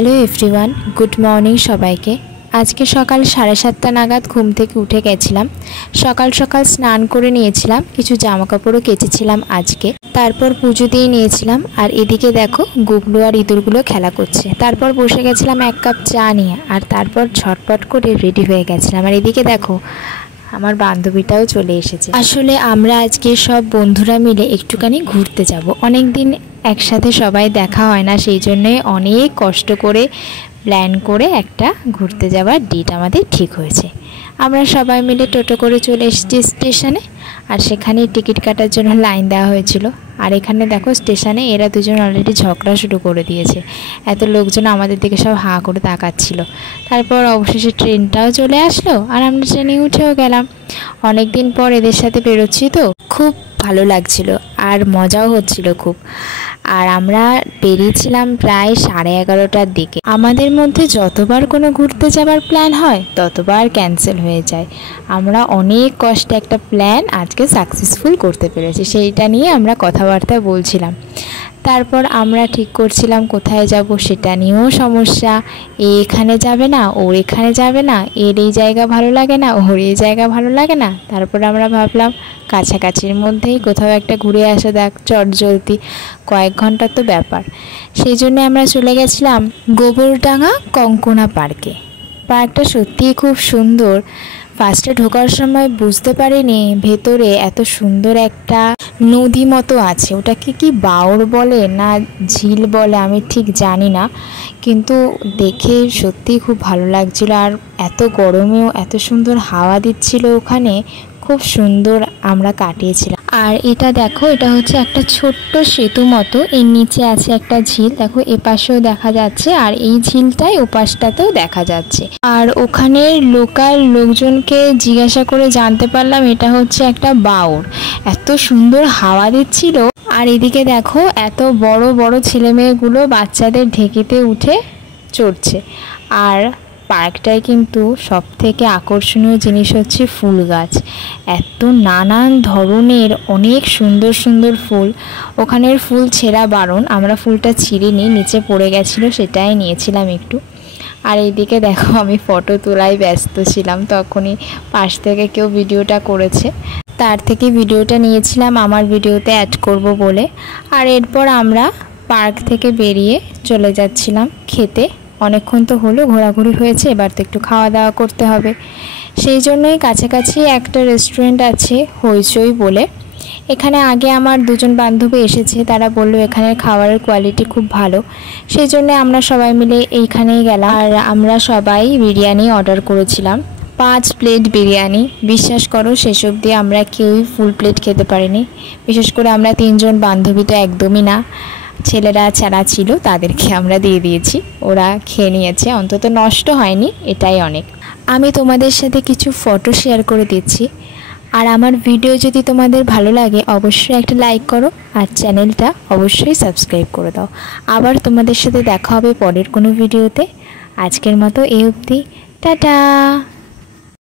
Hello everyone, good morning সবাইকে। আজকে সকাল 7:30 নাগাদ ঘুম থেকে উঠে গেছিলাম। সকাল সকাল স্নান করে নিয়েছিলাম, কিছু জামা কাপড়ও কেচেছিলাম আজকে। তারপর পুজো দিয়ে নিয়েছিলাম। আর এদিকে দেখো গুগলু আর ইঁদুরগুলো খেলা করছে। তারপর বসে গেছিলাম এক কাপ চা নিয়ে, আর তারপর ঝটপট করে রেডি হয়ে গেছিলাম। আর এদিকে দেখো আমার বান্ধবীটাও চলে এসেছে। আসলে আমরা আজকে সব বন্ধুরা মিলে একটুখানি ঘুরতে যাব। অনেক দিন একসাথে সবাই দেখা হয় না, সেই জন্যে অনেক কষ্ট করে প্ল্যান করে একটা ঘুরতে যাওয়ার ডেট আমাদের ঠিক হয়েছে। আমরা সবাই মিলে টোটো করে চলে এসেছি স্টেশনে। আর সেখানে টিকিট কাটার জন্য লাইন দেওয়া হয়েছিল। আর এখানে দেখো স্টেশনে এরা দুজন অলরেডি ঝগড়া শুরু করে দিয়েছে। এত লোকজন আমাদের দিকে সব হাঁ করে তাকাচ্ছিল। তারপর অবশেষে ট্রেনটাও চলে আসলো, আর আমরা ট্রেনে উঠেও গেলাম। অনেক দিন পর এদের সাথে বেরোচ্ছি, তো খুব ভালো লাগছিল আর মজাও হচ্ছিল খুব। আর আমরা বেরিয়েছিলাম প্রায় 11:30টার দিকে। আমাদের মধ্যে যতবার কোনো ঘুরতে যাবার প্ল্যান হয় ততবার ক্যান্সেল হয়ে যায়। আমরা অনেক কষ্টে একটা প্ল্যান আজকে সাকসেসফুল করতে পেরেছি, সেইটা নিয়ে আমরা কথাবার্তা বলছিলাম। তারপর আমরা ঠিক করছিলাম কোথায় যাব, সেটা নিয়েও সমস্যা। এখানে যাবে না, ওর এখানে যাবে না, এর এই জায়গা ভালো লাগে না, ওর এই জায়গা ভালো লাগে না। তারপর আমরা ভাবলাম কাছাকাছির মধ্যেই কোথাও একটা ঘুরে আসা যাক, চটজলদি, কয়েক ঘন্টার তো ব্যাপার। সেই জন্যে আমরা চলে গেছিলাম গোবরডাঙ্গা কঙ্কনা পার্কে। পার্কটা সত্যিই খুব সুন্দর। ফার্স্টে ঢোকার সময় বুঝতে পারিনি ভেতরে এত সুন্দর একটা নদী মতো আছে। ওটাকে কি বাওড় বলে না ঝিল বলে আমি ঠিক জানি না, কিন্তু দেখে সত্যিই খুব ভালো লাগছিল। আর এত গরমেও এত সুন্দর হাওয়া দিচ্ছিল ওখানে, খুব সুন্দর আমরা কাটিয়েছিলাম। আর এটা দেখো, এটা হচ্ছে একটা ছোট্ট সেতু মতো, এর নিচে আছে একটা ঝিল, দেখো এপাশেও দেখা যাচ্ছে, আর এই ঝিলটাই ওপাশটাতেও দেখা যাচ্ছে। আর ওখানের লোকাল লোকজনকে জিজ্ঞাসা করে জানতে পারলাম এটা হচ্ছে একটা বাওড়। এত সুন্দর হাওয়া দিচ্ছিল। আর এদিকে দেখো এত বড় বড় ছেলে মেয়েগুলো বাচ্চাদের ঢেকিতে উঠে চড়ছে। আর পার্কটায় কিন্তু সব থেকে আকর্ষণীয় জিনিস হচ্ছে ফুল গাছ। এত নানান ধরনের অনেক সুন্দর সুন্দর ফুল। ওখানের ফুল ছেঁড়া বারণ, আমরা ফুলটা ছিঁড়িনি, নিচে পড়ে গেছিলো, সেটাই নিয়েছিলাম একটু। আর এইদিকে দেখো আমি ফটো তোলায় ব্যস্ত ছিলাম, তখনই পাশ থেকে কেউ ভিডিওটা করেছে, তার থেকে ভিডিওটা নিয়েছিলাম আমার ভিডিওতে অ্যাড করব বলে। আর এরপর আমরা পার্ক থেকে বেরিয়ে চলে যাচ্ছিলাম খেতে। অনেকক্ষণ তো হলো ঘোরাঘুরি হয়েছে, এবার তো একটু খাওয়া দাওয়া করতে হবে। সেই জন্যই কাছাকাছি একটা রেস্টুরেন্ট আছে হইচই বলে। এখানে আগে আমার দুজন বান্ধবী এসেছে, তারা বললো এখানের খাবারের কোয়ালিটি খুব ভালো। সেই জন্য আমরা সবাই মিলে এইখানেই গেলাম। আর আমরা সবাই বিরিয়ানি অর্ডার করেছিলাম, 5 প্লেট বিরিয়ানি। বিশ্বাস করো শেষ অবধি আমরা কেউই ফুল প্লেট খেতে পারিনি। বিশেষ করে আমরা 3 জন বান্ধবী তো একদমই না, ছেলেরা ছাড়া ছিল, তাদেরকে আমরা দিয়ে দিয়েছি, ওরা খেয়ে নিয়েছে, অন্তত নষ্ট হয়নি, এটাই অনেক। আমি তোমাদের সাথে কিছু ফটো শেয়ার করে দিচ্ছি। আর আমার ভিডিও যদি তোমাদের ভালো লাগে অবশ্যই একটা লাইক করো, আর চ্যানেলটা অবশ্যই সাবস্ক্রাইব করে দাও। আবার তোমাদের সাথে দেখা হবে পরের কোনো ভিডিওতে। আজকের মতো এই অবধি, টাটা।